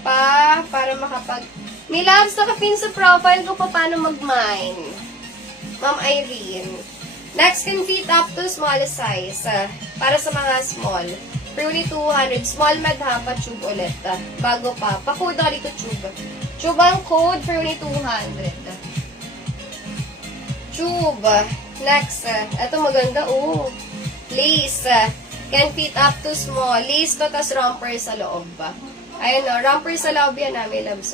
para makapag... May loves, nakapin sa profile ko pa paano mag-mine. Ma'am Irene. Next, can fit up to small size. Para sa mga small. Purely 200. Small med hapa tube ulit. Bago pa. Pa-code ako dito tube. Tube ang code, purely 200. Tube. Next. Ito maganda. Oh. Lace. Can fit up to small. Lace to, tas romper sa loob. Ayun o. Romper sa loob yan namin, loves.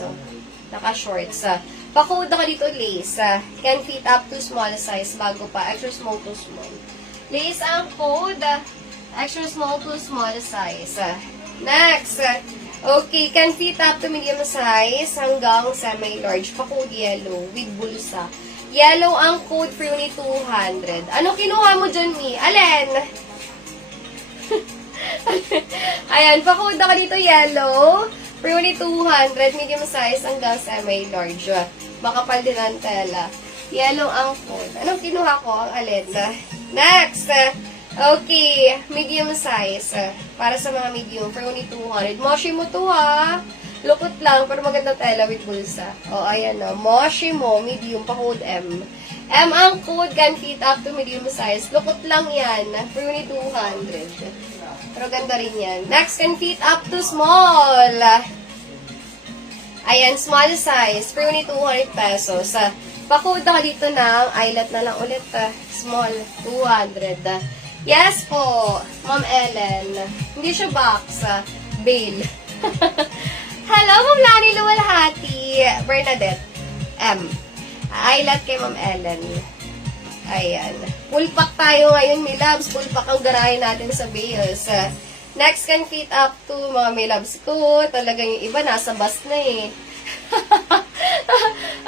Naka-shorts. Pa-code ako dito, lace. Can fit up to small size. Bago pa. Extra small to small. Lace ang code. Extra small to small size. Next. Okay. Can fit up to medium size hanggang semi-large. Pa-code yellow with bulsa. Yellow ang code for unit 200. Ano kinuha mo dyan, Mi? Alin? Ayan. Pa-code ako dito yellow. For unit 200. Medium size hanggang semi-large. Makapal din ang tela. Yellow ang code. Anong kinuha ko? Ang alin? Next. Okay. Medium size. Para sa mga medium. For only 200. Moshi mo to ha. Lukot lang. Pero maganda tela with bulsa. O, ayan o. Moshi mo. Medium. Pa-code M. M ang code. Can fit up to medium size. Lukot lang yan. For only 200. Pero ganda rin yan. Next. Can fit up to small. Ayan. Small size. For only 200 pesos. Pa-code ako dito ng eyelet na lang ulit. Small. 200. Yes po, Ma'am Ellen. Hindi siya box. Bail. Hello, Ma'am Lani Luwalhati. Bernadette. M. Eyelet kay Ma'am Ellen. Ayan. Full pack tayo ngayon, may loves. Full pack ang garahin natin sa bales. Next, can fit up to mga may loves ko. Talagang yung iba, nasa bus na eh.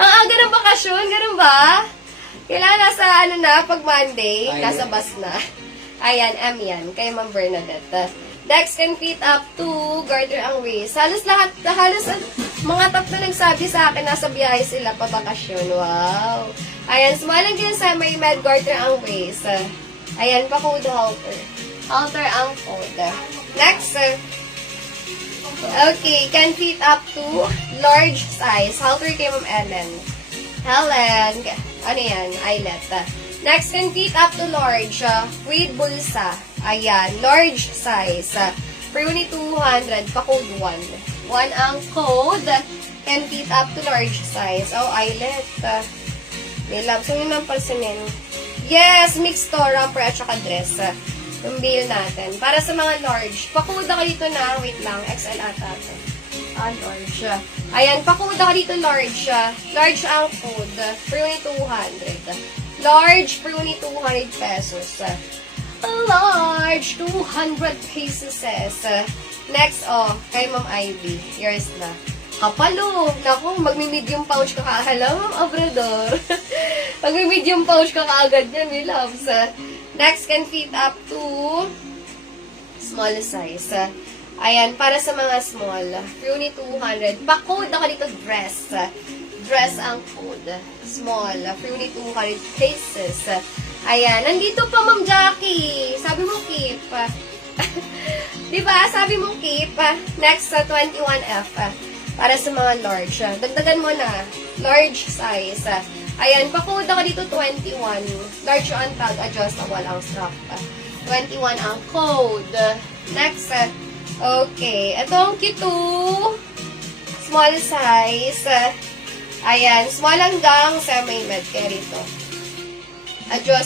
Ang aga ng bakasyon, ganun ba? Kailangan nasa ano na, pag Monday, nasa bus na. Ayan, M yan. Kay Ma'am Bernadette. Next, can fit up to garter ang waist. Halos lahat, halos mga tatlo nagsabi sa akin, nasa biyahe sila pa bakasyon. Wow. Ayan, small lang din sa may med garter ang waist. Ayan, pa-code halter. Halter ang code. Next, okay, can fit up to large size. Halter kay Ma'am Ellen. Helen. Ano yan? Eyelet. Next, can fit up to large with bulsa. Ayan, large size. For unit 200, pa-code 1. 1 ang code. Can fit up to large size. Oh, eyelet. May love. So, yun ang personin. Yes, mixed to, romper at saka dress. Yung bill natin. Para sa mga large, pa-code ako dito na, wait lang, XL ata ito. Large. Ayan, pa-code ako dito large. Large ang code. For unit 200. Large for only 200 pesos. Large, 200 pesos. Next, kay Ma'am Ivy. Yours na. Kapalo. Naku, magmi-medium pouch ka ka. Hello, Ma'am Obrador. Magmi-medium pouch ka kaagad yan, my loves. Next, can fit up to small size. Ayan, para sa mga small. For only 200. Pa-code ako dito, dress. Dress ang code. Small. For only 200 pesos. Ayan. Nandito pa, Ma'am Jackie. Sabi mo, keep. Diba? Sabi mo, keep. Next, 21F. Para sa mga large. Dagdagan mo na. Large size. Ayan. Pa-code ako dito, 21. Large ang tag. Adjustable ang strap. 21 ang code. Next. Okay. Ito ang Q2. Small size. Ayan, small hanggang semi-med. Kaya rito. Adjust.